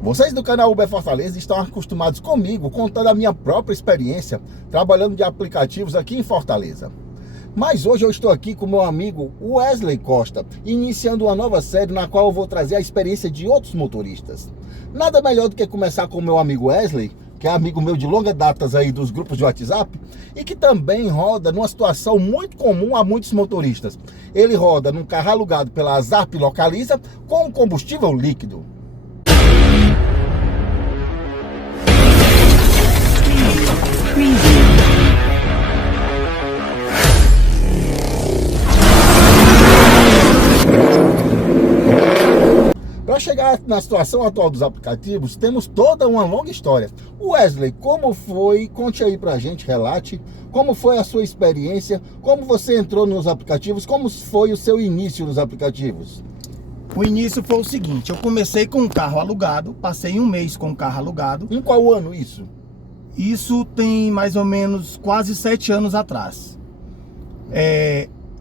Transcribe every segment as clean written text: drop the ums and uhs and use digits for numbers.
Vocês do canal Uber Fortaleza estão acostumados comigo, contando a minha própria experiência trabalhando de aplicativos aqui em Fortaleza. Mas hoje eu estou aqui com meu amigo Wesley Costa, iniciando uma nova série na qual eu vou trazer a experiência de outros motoristas. Nada melhor do que começar com o meu amigo Wesley, que é amigo meu de longa datas aí dos grupos de WhatsApp, e que também roda numa situação muito comum a muitos motoristas. Ele roda num carro alugado pela Zap Localiza com combustível líquido. Para chegar na situação atual dos aplicativos, temos toda uma longa história. Wesley, como foi? Conte aí pra gente, relate, como foi a sua experiência, como você entrou nos aplicativos, como foi o seu início nos aplicativos? O início foi o seguinte, eu comecei com um carro alugado, passei um mês com um carro alugado. Em qual ano isso? Isso tem mais ou menos quase 7 anos atrás.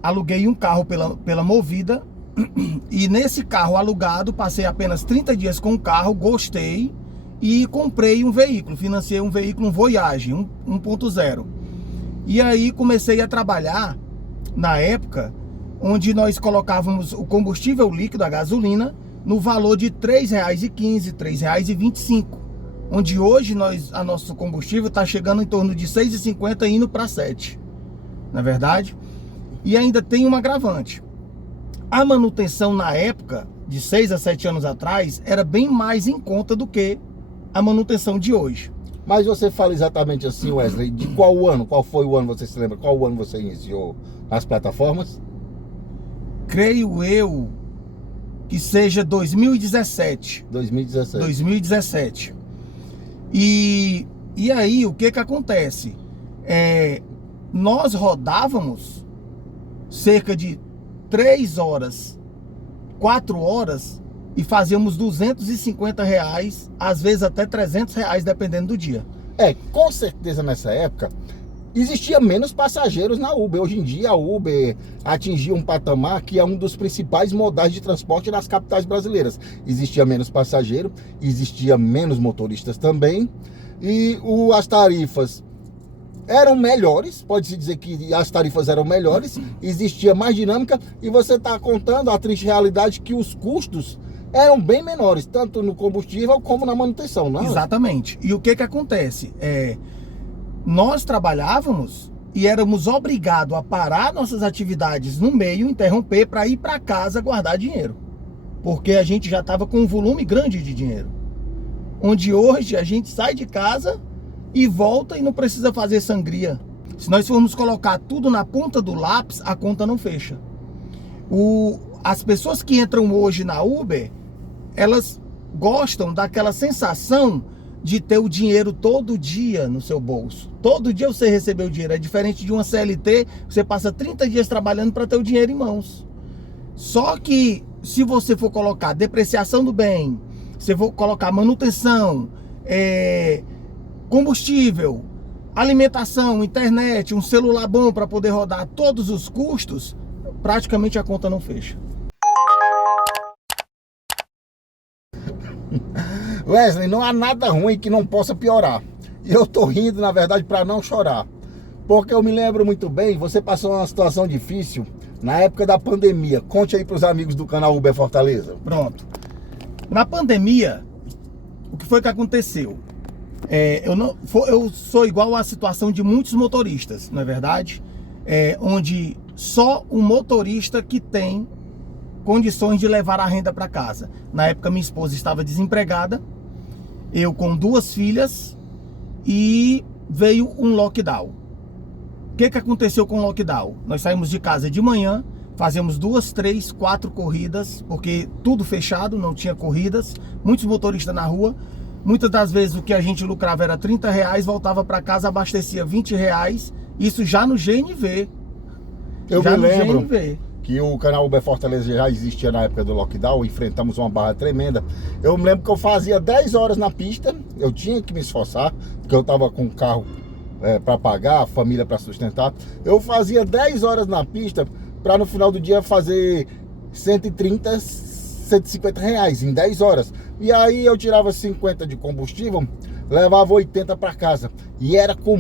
Aluguei um carro pela Movida. E nesse carro alugado, passei apenas 30 dias com o carro, gostei e comprei um veículo, financiei um veículo, um Voyage 1.0. E aí comecei a trabalhar na época onde nós colocávamos o combustível líquido, a gasolina, no valor de R$ 3,15, R$ 3,25. Onde hoje a nosso combustível está chegando em torno de R$ 6,50 indo para 7, não é verdade? E ainda tem um agravante. A manutenção na época, de 6 a 7 anos atrás, era bem mais em conta do que a manutenção de hoje. Mas você fala exatamente assim, Wesley, de qual ano? Qual foi o ano, você se lembra? Qual ano você iniciou nas plataformas? Creio eu que seja 2017. 2017. 2017. E aí, o que acontece? Nós rodávamos cerca de 3 horas, 4 horas e fazíamos R$250, às vezes até R$300, dependendo do dia. Com certeza nessa época existia menos passageiros na Uber. Hoje em dia a Uber atingiu um patamar que é um dos principais modais de transporte nas capitais brasileiras. Existia menos passageiro, existia menos motoristas também, e as tarifas eram melhores, pode-se dizer que as tarifas eram melhores, existia mais dinâmica, e você está contando a triste realidade que os custos eram bem menores, tanto no combustível como na manutenção, não é? Exatamente. E o que acontece? Nós trabalhávamos e éramos obrigados a parar nossas atividades no meio, interromper para ir para casa guardar dinheiro, porque a gente já estava com um volume grande de dinheiro, onde hoje a gente sai de casa e volta e não precisa fazer sangria. Se nós formos colocar tudo na ponta do lápis, a conta não fecha. As pessoas que entram hoje na Uber, elas gostam daquela sensação de ter o dinheiro todo dia no seu bolso. Todo dia você recebeu o dinheiro. É diferente de uma CLT, você passa 30 dias trabalhando para ter o dinheiro em mãos. Só que se você for colocar depreciação do bem, se for colocar manutenção, combustível, alimentação, internet, um celular bom para poder rodar todos os custos, praticamente a conta não fecha. Wesley, não há nada ruim que não possa piorar. E eu tô rindo, na verdade, para não chorar. Porque eu me lembro muito bem, você passou uma situação difícil na época da pandemia. Conte aí para os amigos do canal Uber Fortaleza. Pronto. Na pandemia, o que foi que aconteceu? Eu sou igual à situação de muitos motoristas, não é verdade? Onde só o motorista que tem condições de levar a renda para casa. Na época minha esposa estava desempregada, eu com 2 filhas, e veio um lockdown. O que aconteceu com o lockdown? Nós saímos de casa de manhã, fazíamos 2, 3, 4 corridas, porque tudo fechado, não tinha corridas, muitos motoristas na rua. Muitas das vezes o que a gente lucrava era R$30, voltava para casa, abastecia R$20, isso já no GNV. Eu me lembro que o canal Uber Fortaleza já existia na época do lockdown, enfrentamos uma barra tremenda. Eu me lembro que eu fazia 10 horas na pista, eu tinha que me esforçar, porque eu estava com o carro para pagar, a família para sustentar. Eu fazia 10 horas na pista para no final do dia fazer 130, R$150 em 10 horas. E aí eu tirava 50 de combustível, levava 80 para casa. E era com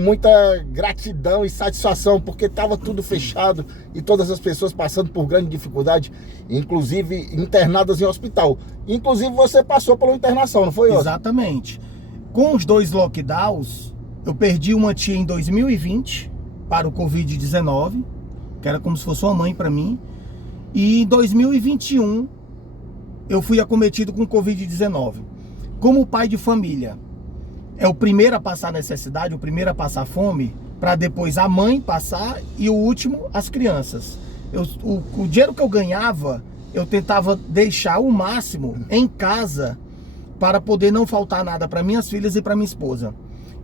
muita gratidão e satisfação, porque estava tudo fechado e todas as pessoas passando por grande dificuldade, inclusive internadas em hospital. Inclusive você passou pela internação, não foi, Oscar? Exatamente. Com os 2 lockdowns, eu perdi uma tia em 2020 para o Covid-19, que era como se fosse uma mãe para mim. E em 2021 eu fui acometido com Covid-19. Como pai de família, é o primeiro a passar necessidade, o primeiro a passar fome, para depois a mãe passar e o último as crianças. O dinheiro que eu ganhava, eu tentava deixar o máximo em casa para poder não faltar nada para minhas filhas e para minha esposa.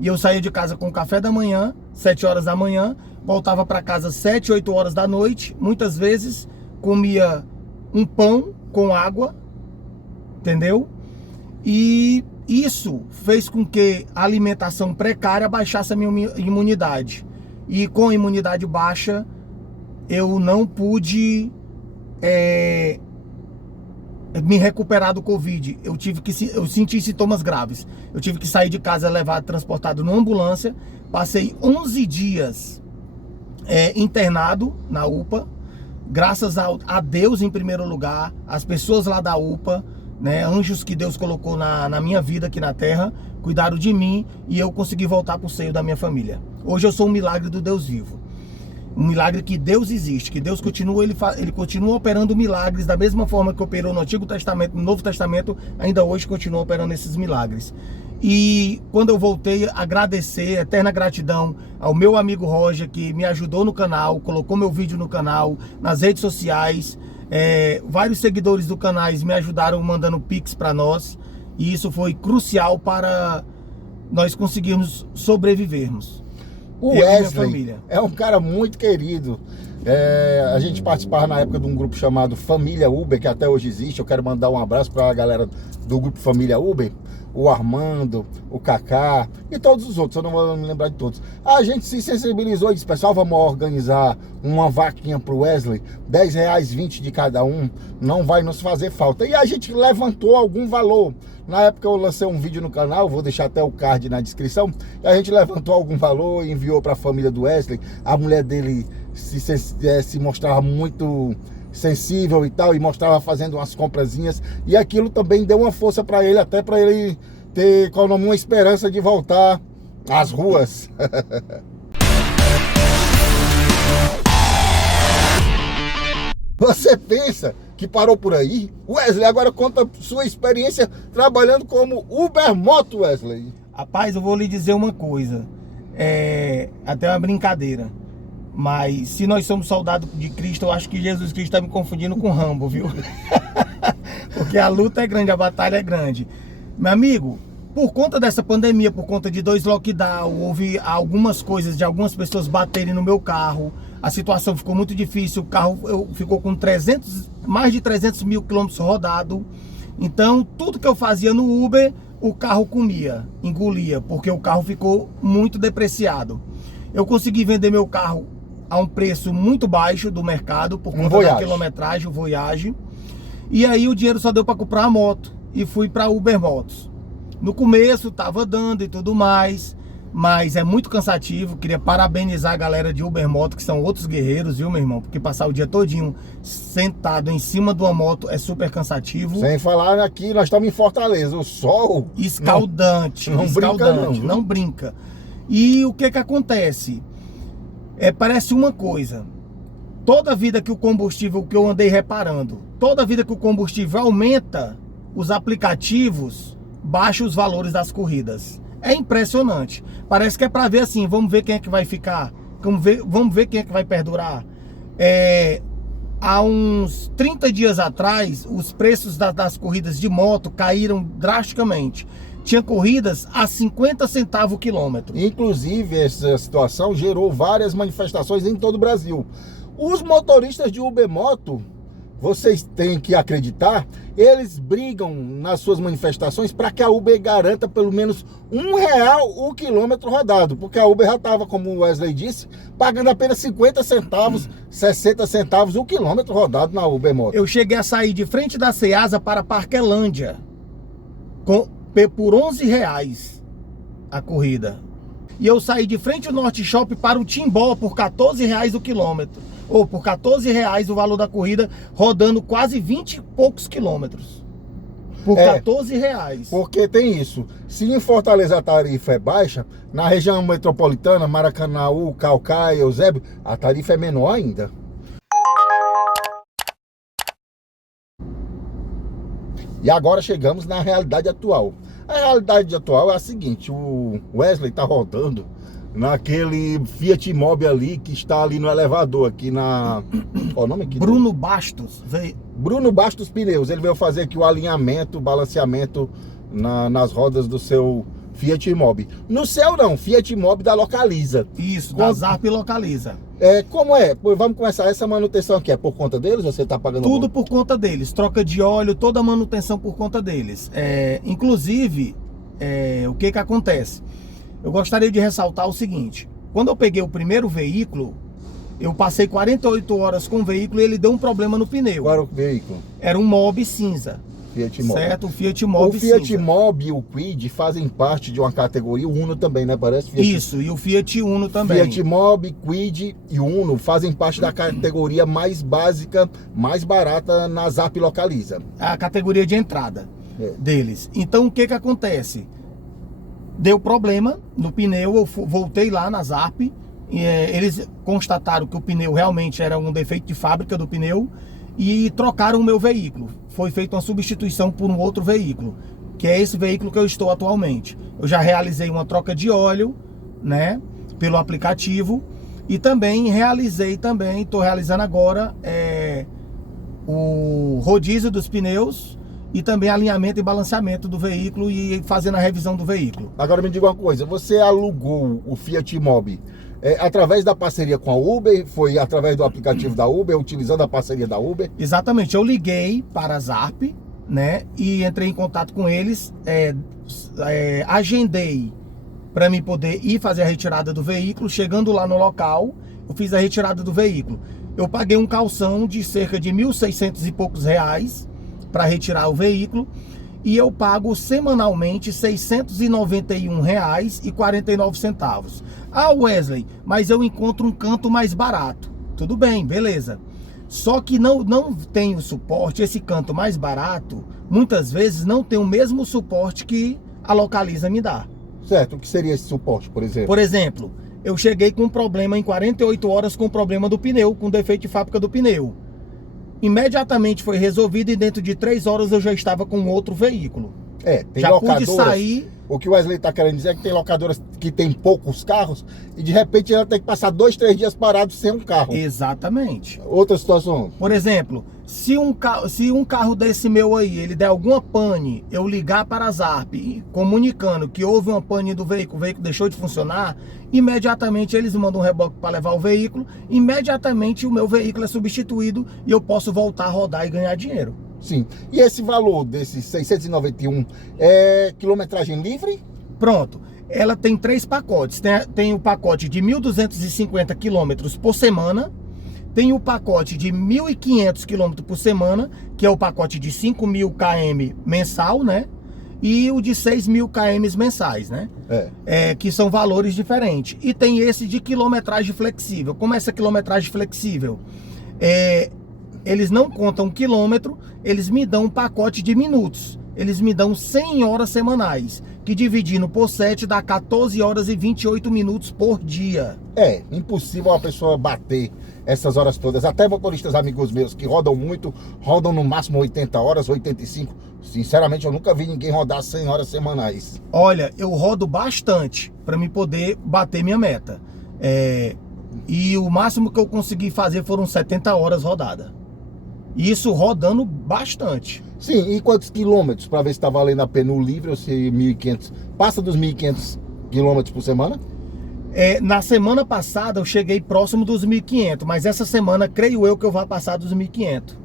E eu saía de casa com café da manhã, 7 horas da manhã, voltava para casa 7, 8 horas da noite, muitas vezes comia um pão com água, entendeu? E isso fez com que a alimentação precária baixasse a minha imunidade. E com a imunidade baixa, eu não pude me recuperar do Covid. Eu senti sintomas graves. Eu tive que sair de casa, transportado numa ambulância. Passei 11 dias internado na UPA. Graças a Deus, em primeiro lugar, as pessoas lá da UPA, né, anjos que Deus colocou na minha vida aqui na terra, cuidaram de mim e eu consegui voltar para o seio da minha família. Hoje eu sou um milagre do Deus vivo. Um milagre que Deus existe, que Deus continua, ele continua operando milagres da mesma forma que operou no Antigo Testamento, no Novo Testamento, ainda hoje continua operando esses milagres. E quando eu voltei, agradecer, eterna gratidão ao meu amigo Roger, que me ajudou no canal, colocou meu vídeo no canal, nas redes sociais. Vários seguidores do canal me ajudaram mandando Pix para nós. E isso foi crucial para nós conseguirmos sobrevivermos. O Wesley é um cara muito querido. A gente participava na época de um grupo chamado Família Uber, que até hoje existe. Eu quero mandar um abraço para a galera do grupo Família Uber, o Armando, o Kaká e todos os outros, eu não vou me lembrar de todos. A gente se sensibilizou e disse, pessoal, vamos organizar uma vaquinha pro Wesley, R$10, 20 de cada um, não vai nos fazer falta. E a gente levantou algum valor. Na época eu lancei um vídeo no canal, vou deixar até o card na descrição, e a gente levantou algum valor e enviou para a família do Wesley. A mulher dele se mostrava muito sensível e tal, e mostrava fazendo umas comprazinhas, e aquilo também deu uma força para ele, até para ele ter uma esperança de voltar às ruas. Você pensa que parou por aí? Wesley, agora conta sua experiência trabalhando como Uber Moto, Wesley. Rapaz, eu vou lhe dizer uma coisa, até uma brincadeira, mas se nós somos soldados de Cristo, eu acho que Jesus Cristo está me confundindo com Rambo, viu? Porque a luta é grande, a batalha é grande. Meu amigo, por conta dessa pandemia, por conta de 2 lockdowns, houve algumas coisas de algumas pessoas baterem no meu carro. A situação ficou muito difícil, o carro ficou com mais de 300 mil quilômetros rodado. Então, tudo que eu fazia no Uber, o carro comia, engolia, porque o carro ficou muito depreciado. Eu consegui vender meu carro a um preço muito baixo do mercado, por conta da quilometragem, o Voyage. E aí o dinheiro só deu para comprar a moto e fui para Uber Motos. No começo estava dando e tudo mais, mas é muito cansativo. Queria parabenizar a galera de Uber Moto, que são outros guerreiros, viu, meu irmão? Porque passar o dia todinho sentado em cima de uma moto é super cansativo. Sem falar aqui, nós estamos em Fortaleza, o sol escaldante, não brinca. E o que acontece? Parece uma coisa. Toda vida que o combustível, que eu andei reparando, toda vida que o combustível aumenta, os aplicativos baixam os valores das corridas. É impressionante. Parece que é para ver assim, vamos ver quem é que vai ficar, vamos ver quem é que vai perdurar. Há uns 30 dias atrás, os preços das corridas de moto caíram drasticamente. Tinha corridas a 50 centavos o quilômetro. Inclusive, essa situação gerou várias manifestações em todo o Brasil. Os motoristas de Uber Moto vocês têm que acreditar, eles brigam nas suas manifestações para que a Uber garanta pelo menos R$1 o quilômetro rodado, porque a Uber já estava, como o Wesley disse, pagando apenas 50 centavos, 60 centavos o quilômetro rodado na Uber Moto. Eu cheguei a sair de frente da Ceasa para Parquelândia por R$11 a corrida. E eu saí de frente ao Norte Shop para o Timbó por R$14 o quilômetro. Ou por R$14 o valor da corrida, rodando quase 20 e poucos quilômetros. Por R$14. Porque tem isso. Se em Fortaleza a tarifa é baixa, na região metropolitana, Maracanaú, Caucaia, Eusébio, a tarifa é menor ainda. E agora chegamos na realidade atual. A realidade atual é a seguinte: o Wesley está rodando naquele Fiat Mobi ali, que está ali no elevador, aqui na... Qual o nome aqui? Bruno Bastos. Bruno Bastos Pneus. Ele veio fazer aqui o alinhamento, o balanceamento nas rodas do seu Fiat Mobi. No seu não, Fiat Mobi da Localiza. Isso, da Zarp Localiza. Como é? Vamos começar. Essa manutenção aqui é por conta deles ou você está pagando? Tudo por conta deles. Troca de óleo, toda a manutenção por conta deles. Inclusive, o que acontece? Eu gostaria de ressaltar o seguinte: quando eu peguei o primeiro veículo, eu passei 48 horas com o veículo e ele deu um problema no pneu. Qual era o veículo? Era um Mobi cinza. Fiat Mobi. Certo? O Fiat Mobi cinza. O Fiat cinza. Mobi e o Kwid fazem parte de uma categoria, o Uno também, né? Parece Fiat... Isso, e o Fiat Uno também. Fiat Mobi, Kwid e Uno fazem parte da categoria mais básica, mais barata na Zarp Localiza. A categoria de entrada deles. Então o que acontece? Deu problema no pneu, eu voltei lá na Zarp, e eles constataram que o pneu realmente era um defeito de fábrica do pneu e trocaram o meu veículo. Foi feita uma substituição por um outro veículo, que é esse veículo que eu estou atualmente. Eu já realizei uma troca de óleo, né, pelo aplicativo, e também estou realizando agora o rodízio dos pneus, e também alinhamento e balanceamento do veículo e fazendo a revisão do veículo. Agora me diga uma coisa, você alugou o Fiat Mobi através da parceria com a Uber? Foi através do aplicativo da Uber, utilizando a parceria da Uber? Exatamente, eu liguei para a Zarp, né, e entrei em contato com eles, agendei para mim poder ir fazer a retirada do veículo. Chegando lá no local, eu fiz a retirada do veículo. Eu paguei um calção de cerca de R$1.600 e poucos para retirar o veículo, e eu pago semanalmente R$691,49. Ah, Wesley, mas eu encontro um canto mais barato. Tudo bem, beleza. Só que não tem o suporte, esse canto mais barato, muitas vezes não tem o mesmo suporte que a Localiza me dá. Certo, o que seria esse suporte, por exemplo? Por exemplo, eu cheguei com um problema em 48 horas com o problema do pneu, com defeito de fábrica do pneu. Imediatamente foi resolvido e dentro de 3 horas eu já estava com outro veículo. Tem já locadoras, pude sair. O que o Wesley está querendo dizer é que tem locadoras que tem poucos carros e de repente ela tem que passar 2, 3 dias parado sem um carro. Exatamente. Outra situação. Por exemplo, se um carro desse meu aí, ele der alguma pane, eu ligar para a Zarp comunicando que houve uma pane do veículo, o veículo deixou de funcionar, imediatamente eles mandam um reboque para levar o veículo, imediatamente o meu veículo é substituído e eu posso voltar a rodar e ganhar dinheiro. Sim. E esse valor desses 691 é quilometragem livre? Pronto. Ela tem 3 pacotes. Tem o pacote de 1.250 quilômetros por semana. Tem o pacote de 1.500 quilômetros por semana, que é o pacote de 5.000 km mensal, né? E o de 6.000 km mensais, né? Que são valores diferentes. E tem esse de quilometragem flexível. Como é essa quilometragem flexível? Eles não contam quilômetro, eles me dão um pacote de minutos. Eles me dão 100 horas semanais, que dividindo por 7 dá 14 horas e 28 minutos por dia. Impossível uma pessoa bater essas horas todas. Até motoristas amigos meus que rodam muito, rodam no máximo 80 horas, 85. Sinceramente, eu nunca vi ninguém rodar 100 horas semanais. Olha, eu rodo bastante para me poder bater minha meta. E o máximo que eu consegui fazer foram 70 horas rodada. Isso rodando bastante. Sim, e quantos quilômetros para ver se está valendo a pena o livre ou se 1.500? Passa dos 1.500 quilômetros por semana? Na semana passada eu cheguei próximo dos 1.500, mas essa semana creio eu que eu vou passar dos 1.500.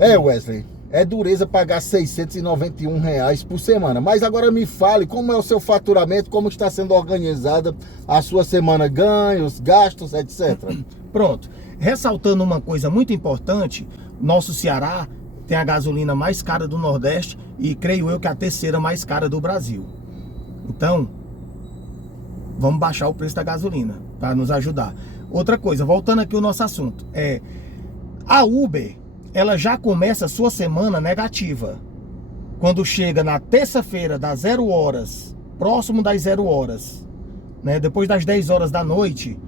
Wesley, é dureza pagar R$ 691 por semana. Mas agora me fale como é o seu faturamento, como está sendo organizada a sua semana, ganhos, gastos, etc. Pronto. Ressaltando uma coisa muito importante, nosso Ceará tem a gasolina mais cara do Nordeste e creio eu que a terceira mais cara do Brasil. Então, vamos baixar o preço da gasolina para nos ajudar. Outra coisa, voltando aqui ao nosso assunto, a Uber, ela já começa a sua semana negativa. Quando chega na terça-feira, das 0 horas, próximo das 0 horas, né, depois das 10 horas da noite,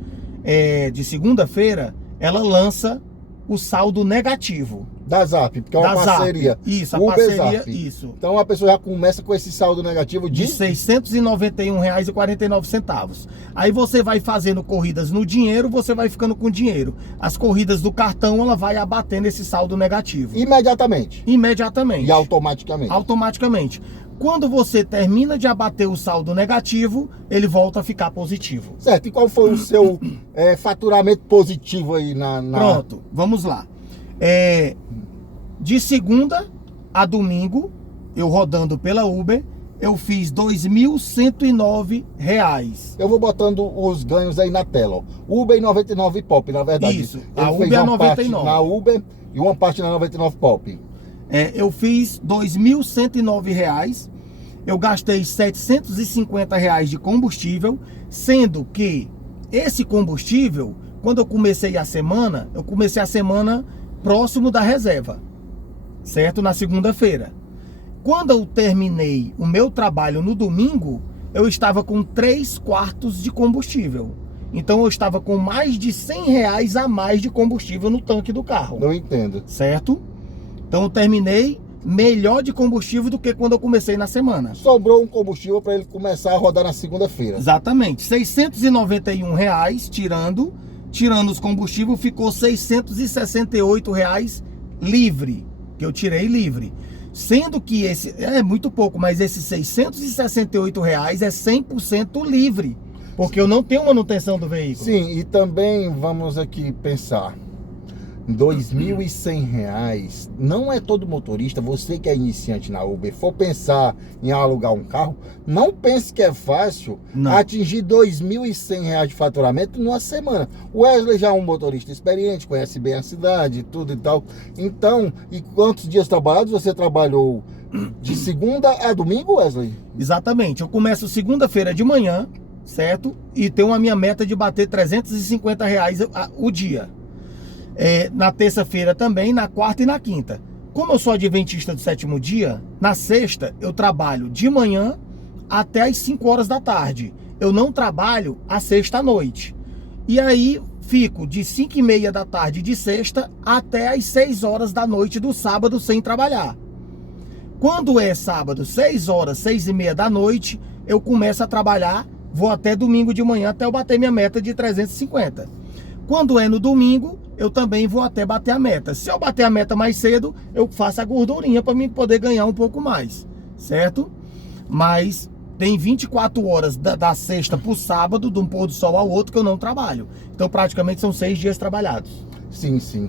de segunda-feira, ela lança o saldo negativo. Da Zap, porque é uma parceria. Isso, a Uber parceria, Zap. isso. Então a pessoa já começa com esse saldo negativo De R$ 691,49. Aí você vai fazendo corridas no dinheiro, você vai ficando com dinheiro. As corridas do cartão, ela vai abatendo esse saldo negativo. Imediatamente. Imediatamente. E automaticamente. Automaticamente. Quando você termina de abater o saldo negativo, ele volta a ficar positivo. Certo, e qual foi o seu faturamento positivo aí na... Pronto, vamos lá. De segunda a domingo, eu rodando pela Uber, eu fiz R$ 2.109. Eu vou botando os ganhos aí na tela, ó. Uber e 99 Pop, na verdade. Isso, ele a fez Uber é uma parte 99. na Uber e uma parte na 99 Pop. Eu fiz R$ 2.109. Eu gastei R$ 750 de combustível, sendo que esse combustível, quando eu comecei a semana próximo da reserva, certo? Na segunda-feira. Quando eu terminei o meu trabalho no domingo, eu estava com 3/4 de combustível. Então eu estava com mais de R$ 100 a mais de combustível no tanque do carro. Não entendo. Certo? Então eu terminei melhor de combustível do que quando eu comecei na semana. Sobrou um combustível para ele começar a rodar na segunda-feira. Exatamente. R$ 691 tirando os combustíveis, ficou R$ 668 livre, que eu tirei livre. Sendo que esse é muito pouco, mas esses R$ 668 é 100% livre, porque eu não tenho manutenção do veículo. Sim, e também vamos aqui pensar, R$ 2.100, não é todo motorista, você que é iniciante na Uber, for pensar em alugar um carro, não pense que é fácil atingir R$ 2.100 de faturamento numa semana. O Wesley já é um motorista experiente, conhece bem a cidade, tudo e tal. Então, e quantos dias trabalhados você trabalhou de segunda a domingo, Wesley? Exatamente, eu começo segunda-feira de manhã, certo? E tenho a minha meta de bater R$ 350 o dia. Na terça-feira também, na quarta e na quinta. Como eu sou adventista do sétimo dia, na sexta eu trabalho de manhã até as 5 horas da tarde. Eu não trabalho a sexta à noite. E aí fico de 5:30 da tarde de sexta até as 6 horas da noite do sábado sem trabalhar. Quando é sábado, 6 horas, 6:30 da noite, eu começo a trabalhar, vou até domingo de manhã até eu bater minha meta de 350. Quando é no domingo, eu também vou até bater a meta. Se eu bater a meta mais cedo, eu faço a gordurinha para mim poder ganhar um pouco mais, certo? Mas tem 24 horas da sexta para o sábado, de um pôr do sol ao outro, que eu não trabalho. Então praticamente são 6 dias trabalhados. Sim, sim.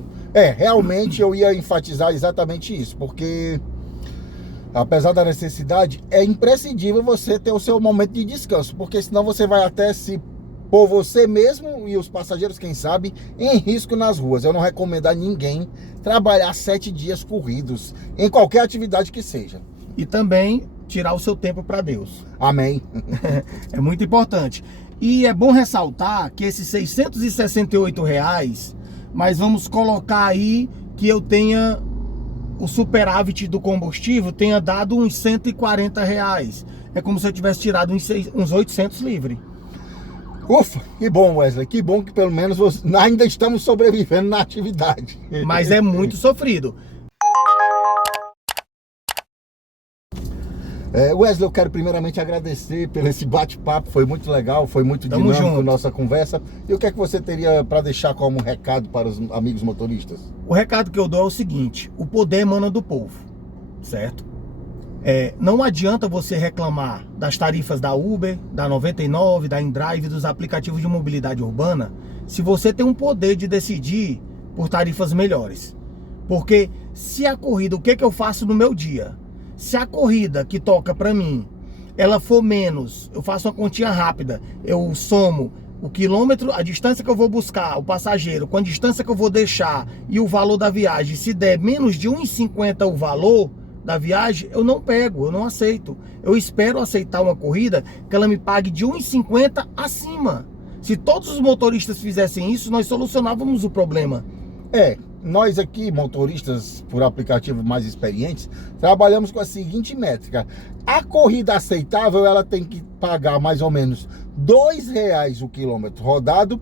Realmente eu ia enfatizar exatamente isso, porque apesar da necessidade, é imprescindível você ter o seu momento de descanso, porque senão você vai até se por você mesmo e os passageiros, quem sabe, em risco nas ruas. Eu não recomendo a ninguém trabalhar 7 dias corridos, em qualquer atividade que seja. E também tirar o seu tempo para Deus. Amém. É muito importante. E é bom ressaltar que esses R$ 668, mas vamos colocar aí que eu tenha o superávit do combustível, tenha dado uns R$ 140. É como se eu tivesse tirado uns 800 livre. Ufa, que bom, Wesley, que bom que pelo menos ainda estamos sobrevivendo na atividade. Mas é muito sofrido. Wesley, eu quero primeiramente agradecer pelo esse bate-papo, foi muito legal, foi muito dinâmico nossa conversa. E o que é que você teria para deixar como recado para os amigos motoristas? O recado que eu dou é o seguinte: o poder emana do povo, certo? Não adianta você reclamar das tarifas da Uber, da 99, da InDrive, dos aplicativos de mobilidade urbana, se você tem um poder de decidir por tarifas melhores. Porque se a corrida, o que eu faço no meu dia? Se a corrida que toca para mim, ela for menos, eu faço uma continha rápida, eu somo o quilômetro, a distância que eu vou buscar, o passageiro, com a distância que eu vou deixar e o valor da viagem, se der menos de 1,50 o valor da viagem, eu não pego, eu não aceito. Eu espero aceitar uma corrida que ela me pague de 1,50 acima. Se todos os motoristas fizessem isso, nós solucionávamos o problema. Nós aqui, motoristas por aplicativo mais experientes, trabalhamos com a seguinte métrica. A corrida aceitável, ela tem que pagar mais ou menos R$2 o quilômetro rodado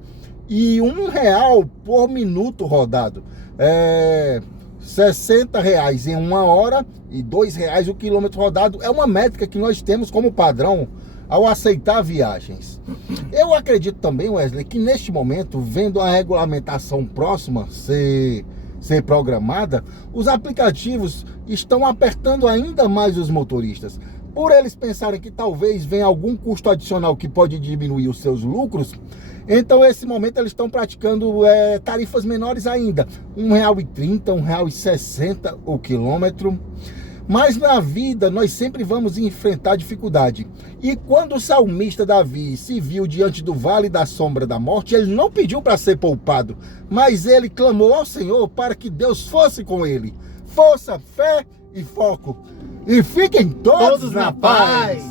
e R$1 por minuto rodado. R$60 em 1 hora e R$2 o quilômetro rodado. É uma métrica que nós temos como padrão ao aceitar viagens. Eu acredito também, Wesley, que neste momento, vendo a regulamentação próxima ser programada, os aplicativos estão apertando ainda mais os motoristas. Por eles pensarem que talvez venha algum custo adicional que pode diminuir os seus lucros, então nesse momento eles estão praticando tarifas menores ainda, R$1,30, R$1,60 o quilômetro. Mas na vida nós sempre vamos enfrentar dificuldade. E quando o salmista Davi se viu diante do vale da sombra da morte, ele não pediu para ser poupado, mas ele clamou ao Senhor para que Deus fosse com ele. Força, fé e foco. E fiquem todos na paz.